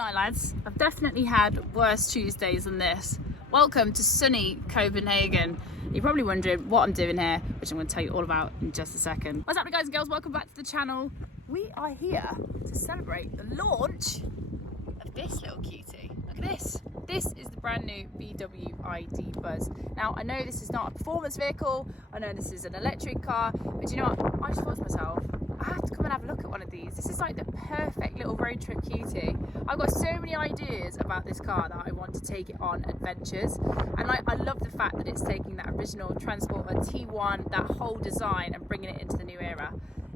lie, lads, I've definitely had worse Tuesdays than this. Welcome to sunny Copenhagen. You're probably wondering what I'm doing here, which I'm going to tell you all about in just a second. What's happening, guys and girls? Welcome back to the channel. We are here to celebrate the launch of this little cutie. Look at this. This is the brand new VW ID Buzz. Now, I know this is not a performance vehicle. I know this is an electric car, but you know what? I just thought to myself, I have to come and have a look at one of these. This is like the perfect little road trip cutie. I've got so many ideas about this car that I want to take it on adventures. And I love the fact that it's taking that original Transporter T1, that whole design, and bringing it into the new era.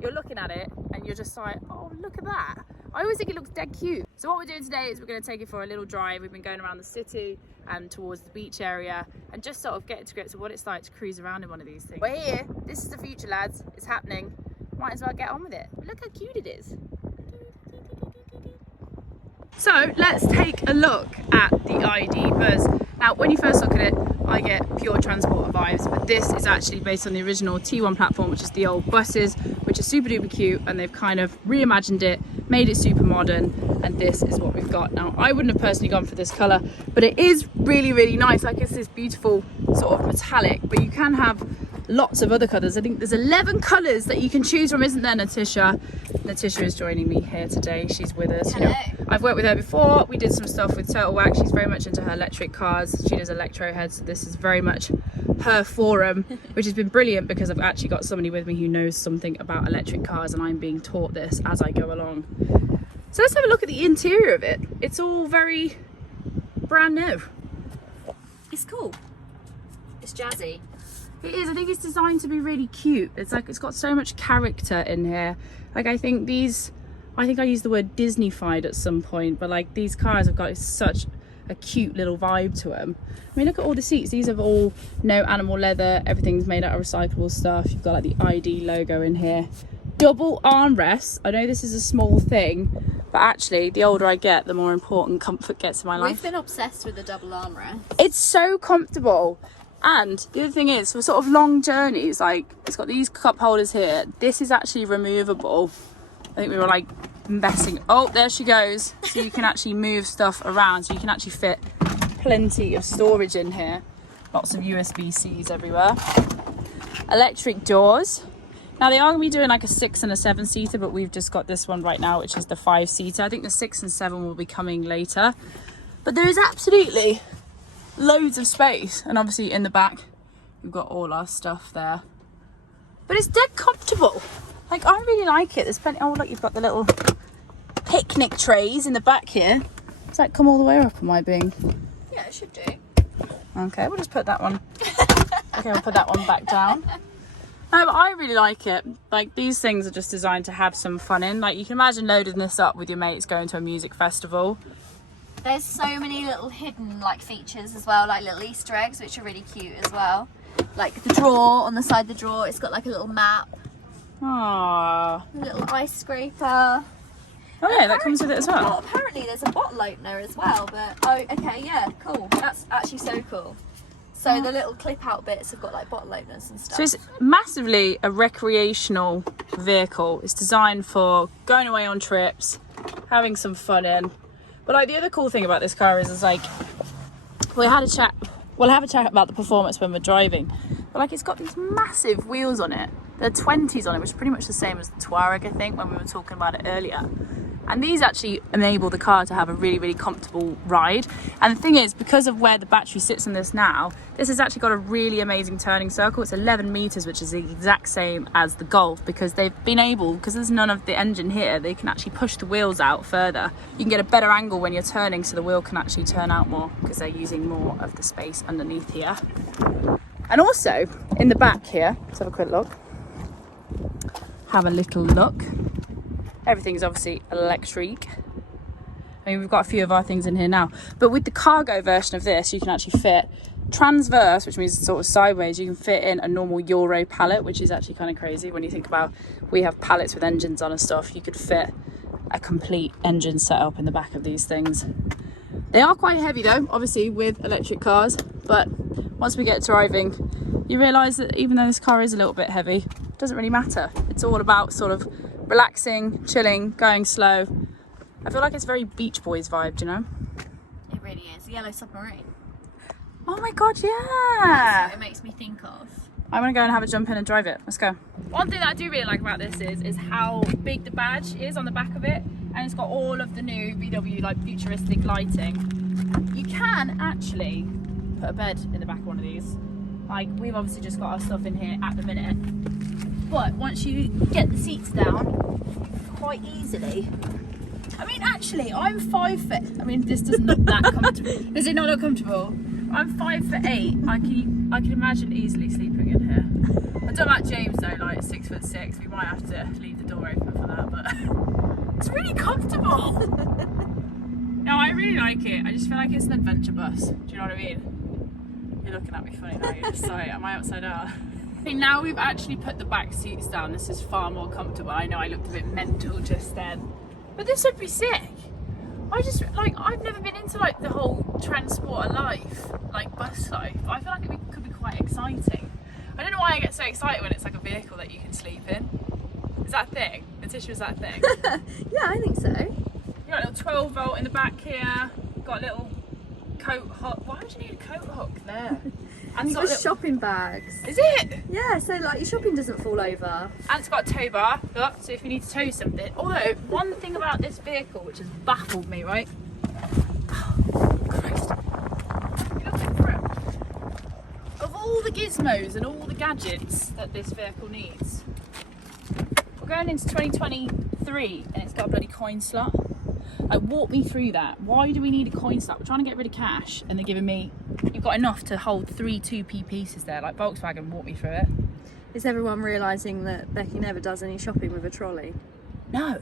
You're looking at it and you're just like, oh, look at that. I always think it looks dead cute. So what we're doing today is we're going to take it for a little drive. We've been going around the city and towards the beach area and just sort of getting to grips with what it's like to cruise around in one of these things. We're here. This is the future, lads. It's happening. Might as well get on with it. Look how cute it is. So let's take a look at the ID Buzz. Now, when you first look at it, I get pure Transporter vibes, but this is actually based on the original T1 platform, which is the old buses, which are super duper cute, and they've kind of reimagined it, made it super modern, and this is what we've got. Now, I wouldn't have personally gone for this colour, but it is really, really nice. Like, it's this beautiful sort of metallic, but you can have lots of other colours. I think there's 11 colours that you can choose from, isn't there, Natisha? Natisha is joining me here today. She's with us. Hello. You know, I've worked with her before. We did some stuff with Total Wax. She's very much into her electric cars. She does electro heads, so this is very much her forum, which has been brilliant because I've actually got somebody with me who knows something about electric cars, and I'm being taught this as I go along. So let's have a look at the interior of it. It's all very brand new. It's cool. It's jazzy. It is. I think it's designed to be really cute. It's like it's got so much character in here. Like, I think I used the word Disney-fied at some point, but like these cars have got such a cute little vibe to them. I mean, look at all the seats. These are all no animal leather. Everything's made out of recyclable stuff. You've got like the ID logo in here. Double armrests. I know this is a small thing, but actually the older I get, the more important comfort gets in my life. We've been obsessed with the double armrest. It's so comfortable. And the other thing is, for sort of long journeys, like, it's got these cup holders here. This is actually removable. I think we were like messing. Oh, there she goes. So you can actually move stuff around. So you can actually fit plenty of storage in here. Lots of USB-Cs everywhere. Electric doors. Now, they are going to be doing like a 6 and a 7-seater, but we've just got this one right now, which is the 5-seater. I think the 6 and 7 will be coming later. But there is absolutely loads of space, and obviously in the back we've got all our stuff there, but it's dead comfortable. Like, I really like it. There's plenty. Oh look, you've got the little picnic trays in the back here. Does that come all the way up? Am I being... Yeah, it should do. Okay, we'll just put that one. Okay, we'll put that one back down. No, but I really like it. Like, these things are just designed to have some fun in. Like, you can imagine loading this up with your mates going to a music festival. There's so many little hidden like features as well, like little Easter eggs, which are really cute as well. Like the drawer, on the side of the drawer, it's got like a little map. Aww. A little ice scraper. Oh yeah, that comes with it as well. Oh, apparently there's a bottle opener as well, but oh, okay, yeah, cool. That's actually so cool. So the little clip out bits have got like bottle openers and stuff. So it's massively a recreational vehicle. It's designed for going away on trips, having some fun in. But like, the other cool thing about this car is like, we'll have a chat about the performance when we're driving. But like, it's got these massive wheels on it. They're 20s on it, which is pretty much the same as the Touareg, I think, when we were talking about it earlier. And these actually enable the car to have a really, really comfortable ride. And the thing is, because of where the battery sits in this now, this has actually got a really amazing turning circle. It's 11 meters, which is the exact same as the Golf, because they've been able, because there's none of the engine here, they can actually push the wheels out further. You can get a better angle when you're turning, so the wheel can actually turn out more because they're using more of the space underneath here. And also in the back here, let's have a quick look. Have a little look. Everything's obviously electric. I mean, we've got a few of our things in here now, but with the cargo version of this, you can actually fit transverse, which means sort of sideways. You can fit in a normal Euro pallet, which is actually kind of crazy when you think about, we have pallets with engines on and stuff. You could fit a complete engine setup in the back of these things. They are quite heavy though, obviously with electric cars, but once we get driving, you realise that even though this car is a little bit heavy, it doesn't really matter. It's all about sort of relaxing, chilling, going slow, I feel like it's very Beach Boys vibe, do you know? It really is. The yellow submarine. Oh my god, That's yeah! what it makes me think of. I'm gonna go and have a jump in and drive it. Let's go. One thing that I do really like about this is how big the badge is on the back of it, and it's got all of the new VW like futuristic lighting. You can actually put a bed in the back of one of these. Like, we've obviously just got our stuff in here at the minute, but once you get the seats down, quite easily. I mean, actually, I'm 5 foot. I mean, this does not that comfortable. Does it not look comfortable? I'm 5'8". I can imagine easily sleeping in here. I don't like James though, like 6'6". We might have to leave the door open for that, but it's really comfortable. No, I really like it. I just feel like it's an adventure bus. Do you know what I mean? You're looking at me funny now. You're just like, am I upside down? Okay, now we've actually put the back seats down. This is far more comfortable. I know I looked a bit mental just then, but this would be sick. I just, like, I've never been into like the whole transport of life, like bus life, but I feel like it could be quite exciting. I don't know why I get so excited when it's like a vehicle that you can sleep in. Is that a thing? Letitia, is that a thing? Yeah, I think so. You got a little 12 volt in the back here, got a little coat hook. Why would you need a coat hook there? And it's got With shopping bags. Is it? Yeah, so like your shopping doesn't fall over. And it's got a tow bar, look, so if you need to tow something. Although, one thing about this vehicle which has baffled me, right? Oh, Christ. You're looking for it. Of all the gizmos and all the gadgets that this vehicle needs, we're going into 2023 and it's got a bloody coin slot. Like, walk me through that. Why do we need a coin slot? We're trying to get rid of cash and they're giving me, you've got enough to hold 3 2p pieces there. Like Volkswagen, walk me through it. Is everyone realising that Becky never does any shopping with a trolley? No.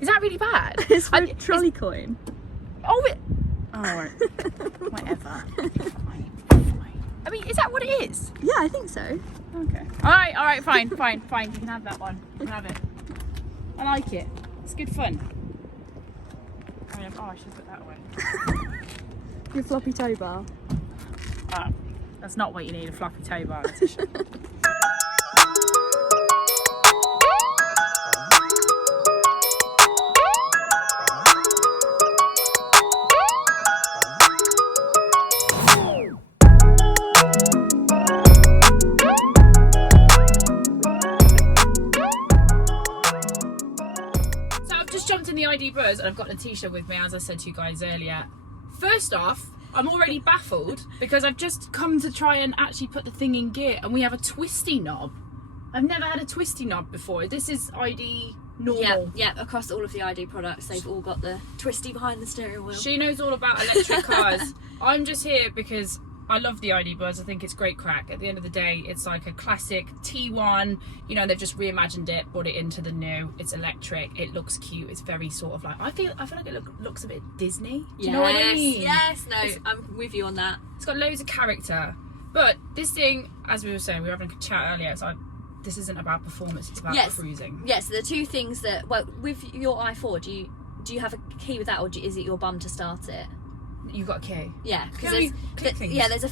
Is that really bad? It's for a trolley coin. Oh, right. Whatever. Fine. I mean, is that what it is? Yeah, I think so. Okay. Alright, fine. You can have that one. You can have it. I like it. It's good fun. I should put that away. Your floppy tow bar. That's not what you need, a floppy tow bar. Jumped in the ID Buzz and I've got Letitia with me, as I said to you guys earlier. First off, I'm already baffled because I've just come to try and actually put the thing in gear and we have a twisty knob. I've never had a twisty knob before. This is ID normal. Yeah, across all of the ID products they've all got the twisty behind the steering wheel. She knows all about electric cars. I'm just here because I love the ID Buzz. I think it's great crack. At the end of the day, it's like a classic T1. You know, they've just reimagined it, brought it into the new. It's electric. It looks cute. It's very sort of like, I feel like it looks a bit Disney. Do you know what I mean? Yes, no, I'm with you on that. It's got loads of character. But this thing, as we were saying, we were having a chat earlier, it's like, this isn't about performance, it's about cruising. Yes, the two things that, well, with your i4, do you have a key with that, or is it your bum to start it? You've got a key. Yeah, because there's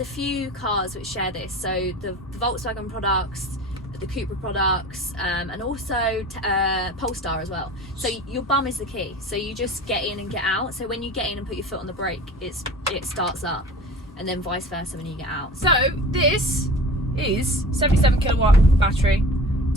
a few cars which share this. So the Volkswagen products, the Cupra products, and also Polestar as well. So your bum is the key. So you just get in and get out. So when you get in and put your foot on the brake, it starts up, and then vice versa when you get out. So this is 77 kilowatt battery,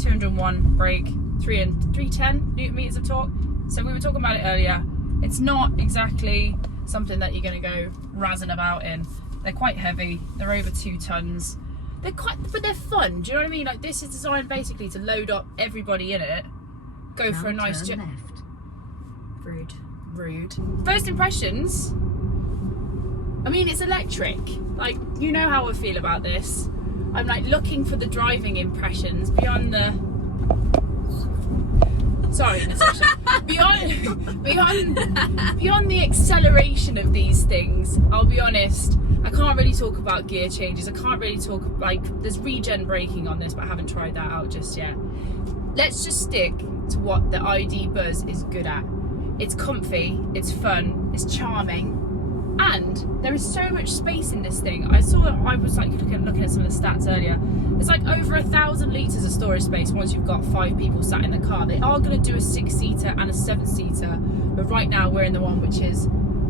201 brake, 310 newton meters of torque. So we were talking about it earlier. It's not exactly something that you're going to go razzing about in. They're quite heavy. They're over 2 tons. But they're fun. Do you know what I mean? Like, this is designed basically to load up everybody in it. Go for a nice turn left. Rude. First impressions. I mean, it's electric. Like, you know how I feel about this. I'm like looking for the driving impressions beyond the. Sorry, Natasha. Beyond the acceleration of these things, I'll be honest, I can't really talk about gear changes. I can't really talk, like, there's regen braking on this, but I haven't tried that out just yet. Let's just stick to what the ID Buzz is good at. It's comfy, it's fun, it's charming, And there is so much space in this thing. I was like looking at some of the stats earlier. It's like over 1,000 litres of storage space once you've got 5 people sat in the car. They are going to do a 6-seater and a 7-seater, but right now we're in the one which is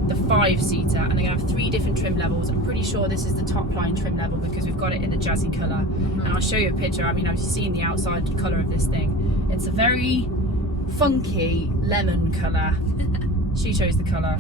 the 5-seater, and they're going to have 3 different trim levels. I'm pretty sure this is the top line trim level because we've got it in the jazzy colour. And I'll show you a picture. I mean, I've seen the outside colour of this thing. It's a very funky lemon colour. She chose the colour.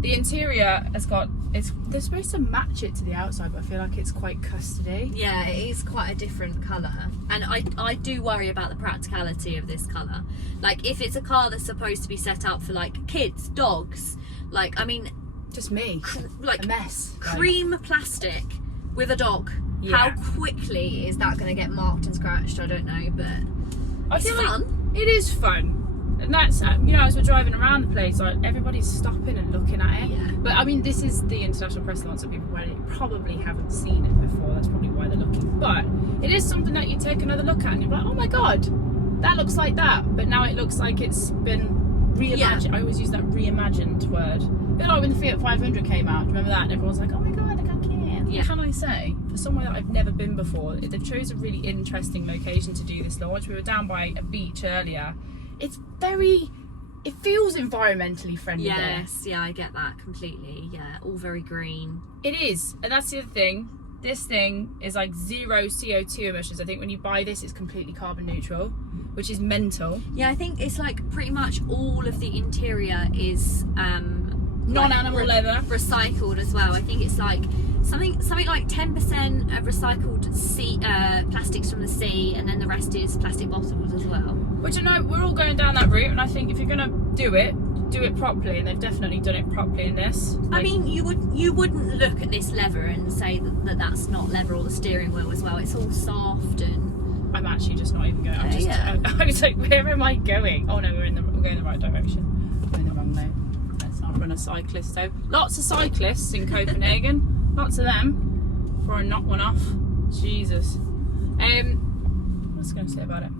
The interior has got, they're supposed to match it to the outside, but I feel like it's quite custardy. Yeah, it is quite a different colour. And I do worry about the practicality of this colour. Like, if it's a car that's supposed to be set up for like kids, dogs, like, I mean, just me, like a mess. Cream plastic with a dog. Yeah. How quickly is that going to get marked and scratched? I don't know, but it's fun. It is fun. And that's, you know, as we're driving around the place, like, everybody's stopping and looking at it. Yeah. But I mean, this is the international press launch, so people probably haven't seen it before. That's probably why they're looking. But it is something that you take another look at and you're like, oh my god, that looks like that. But now it looks like it's been reimagined. Yeah. I always use that reimagined word. A bit like when the Fiat 500 came out. Remember that? And everyone's like, oh my god, look how cute. Yeah. What can I say? For somewhere that I've never been before, they've chose a really interesting location to do this launch. We were down by a beach earlier. It feels environmentally friendly. Yes, yeah, I get that completely. Yeah, all very green. It is, and that's the other thing. This thing is like 0 CO2 emissions. I think when you buy this, it's completely carbon neutral, which is mental. Yeah, I think it's like pretty much all of the interior is non-animal leather, recycled as well. I think it's like something like 10% of recycled plastics from the sea, and then the rest is plastic bottles as well. Which I know we're all going down that route, and I think if you're gonna do it properly, and they've definitely done it properly in this. I mean, you wouldn't look at this leather and say that that's not leather, or the steering wheel as well. It's all soft, and I'm actually just not even going. I was like, where am I going? Oh no, we're going the right direction. I'm going the wrong way. Let's not run a cyclist over. Lots of cyclists in Copenhagen. Lots of them. Before I knock one off. Jesus. What's I going to say about it?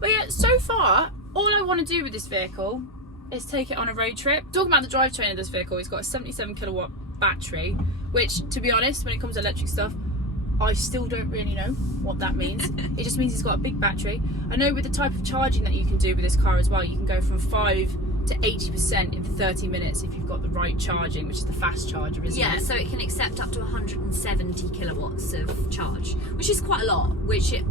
But yeah, so far, all I want to do with this vehicle is take it on a road trip. Talking about the drivetrain of this vehicle, it's got a 77 kilowatt battery, which, to be honest, when it comes to electric stuff, I still don't really know what that means. It just means it's got a big battery. I know with the type of charging that you can do with this car as well, you can go from 5 to 80% in 30 minutes if you've got the right charging, which is the fast charger, isn't it? Yeah, so it can accept up to 170 kilowatts of charge, which is quite a lot.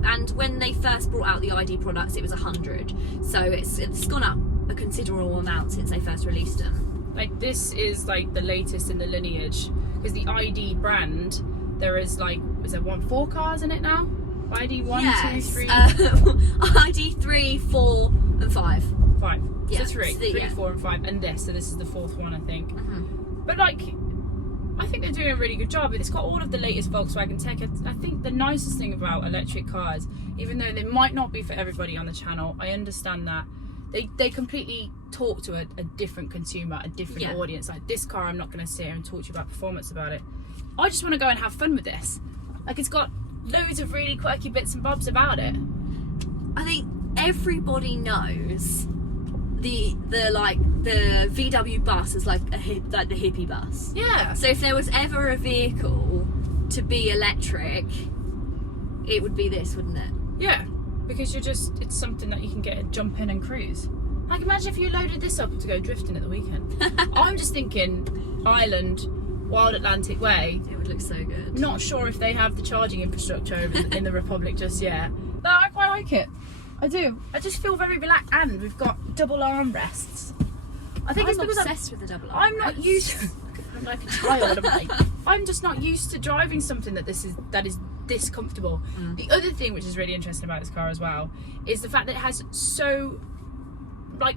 And when they first brought out the ID products, it was 100. So it's gone up a considerable amount since they first released them. Like, this is like the latest in the lineage, because the ID brand, there is like, is there 4 cars in it now? ID 1, yes. 2, 3? ID 3, 4 and 5. 5. Yeah, so 3, 4 and 5, and this, so this is the 4th one, I think. But like, I think they're doing a really good job. It's got all of the latest Volkswagen tech. I think the nicest thing about electric cars, even though they might not be for everybody on the channel, I understand that they completely talk to a different consumer, a different audience. Like, this car, I'm not going to sit here and talk to you about performance about it. I just want to go and have fun with this. Like, it's got loads of really quirky bits and bobs about it. I think everybody knows the VW bus is like the hippie bus. Yeah. So if there was ever a vehicle to be electric, it would be this, wouldn't it? Yeah, because it's something that you can get a jump in and cruise. Like, imagine if you loaded this up to go drifting at the weekend. I'm just thinking Ireland, Wild Atlantic Way. It would look so good. Not sure if they have the charging infrastructure in the Republic just yet. But I quite like it. I do. I just feel very relaxed, and we've got double armrests. I think it's because obsessed with the double armrests. I'm not used. I'm like a child. I'm just not used to driving something that is this comfortable. The other thing which is really interesting about this car as well is the fact that it has so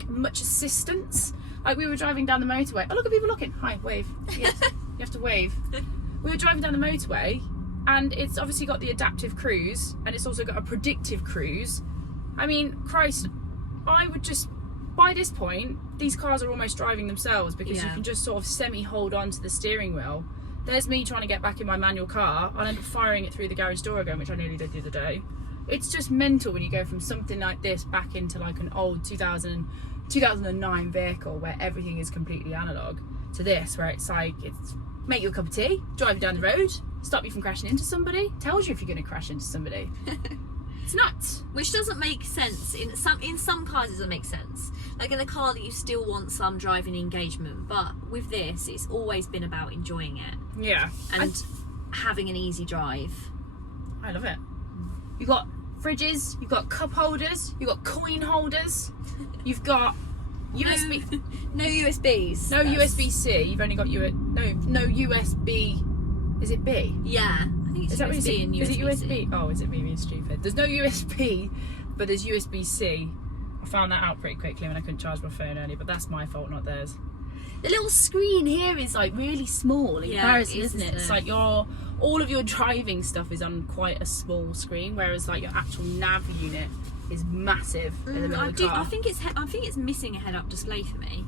much assistance. Like, we were driving down the motorway. Oh, look at people looking. Hi, wave. Yes, you have to wave. We were driving down the motorway, and it's obviously got the adaptive cruise, and it's also got a predictive cruise. I mean, Christ, I would just, by this point, these cars are almost driving themselves, because you can just sort of semi-hold on to the steering wheel. There's me trying to get back in my manual car. I'll end up firing it through the garage door again, which I nearly did the other day. It's just mental when you go from something like this back into like an old 2000 2009 vehicle where everything is completely analog to this, where it's like, it's make you a cup of tea, drive you down the road, stop you from crashing into somebody, tells you if you're going to crash into somebody. It's nuts. Which doesn't make sense. In some cars it doesn't make sense. Like in a car that you still want some driving engagement, but with this it's always been about enjoying it. Yeah. And having an easy drive. I love it. You've got fridges, you've got cup holders, you've got coin holders, you've got USB. No USBs. No USB-C. You've only got no USB. Is it B? Yeah. I think it's USB and USB-C. Is it USB? Oh, is it me being stupid? There's no USB, but there's USB-C. I found that out pretty quickly when I couldn't charge my phone earlier, but that's my fault, not theirs. The little screen here is like really small in comparison, isn't it? It's like all of your driving stuff is on quite a small screen, whereas like your actual nav unit is massive in the middle of the car. I think it's missing a head-up display for me.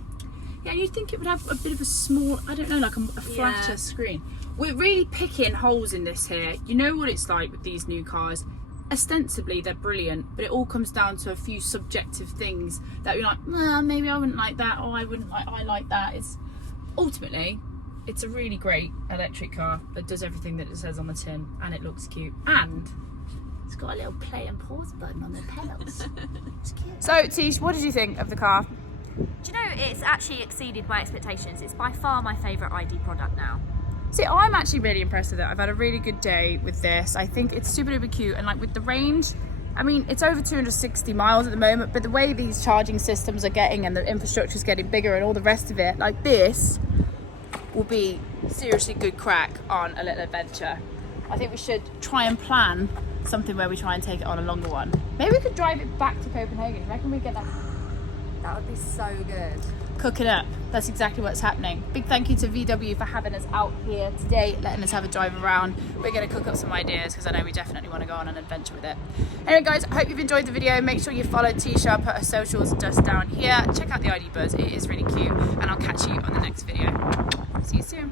Yeah, and you'd think it would have a bit of a small, I don't know, like a flatter screen. We're really picking holes in this here. You know what it's like with these new cars. Ostensibly they're brilliant, but it all comes down to a few subjective things that you're like, nah, maybe I wouldn't like that, or I like that. Ultimately it's a really great electric car that does everything that it says on the tin, and it looks cute, and it's got a little play and pause button on the pedals. It's cute. So Tish, what did you think of the car? Do you know, it's actually exceeded my expectations. It's by far my favourite ID product now. See, I'm actually really impressed with it. I've had a really good day with this. I think it's super duper cute, and like with the range, I mean, it's over 260 miles at the moment, but the way these charging systems are getting and the infrastructure is getting bigger and all the rest of it, like this will be seriously good crack on a little adventure. I think we should try and plan something where we try and take it on a longer one. Maybe we could drive it back to Copenhagen. I reckon we get that. That would be so good. Cook it up. That's exactly what's happening. Big thank you to VW for having us out here today, letting us have a drive around. We're going to cook up some ideas because I know we definitely want to go on an adventure with it. Anyway guys, I hope you've enjoyed the video. Make sure you follow Tisha, put her socials just down here. Check out the ID Buzz, it is really cute, and I'll catch you on the next video. See you soon.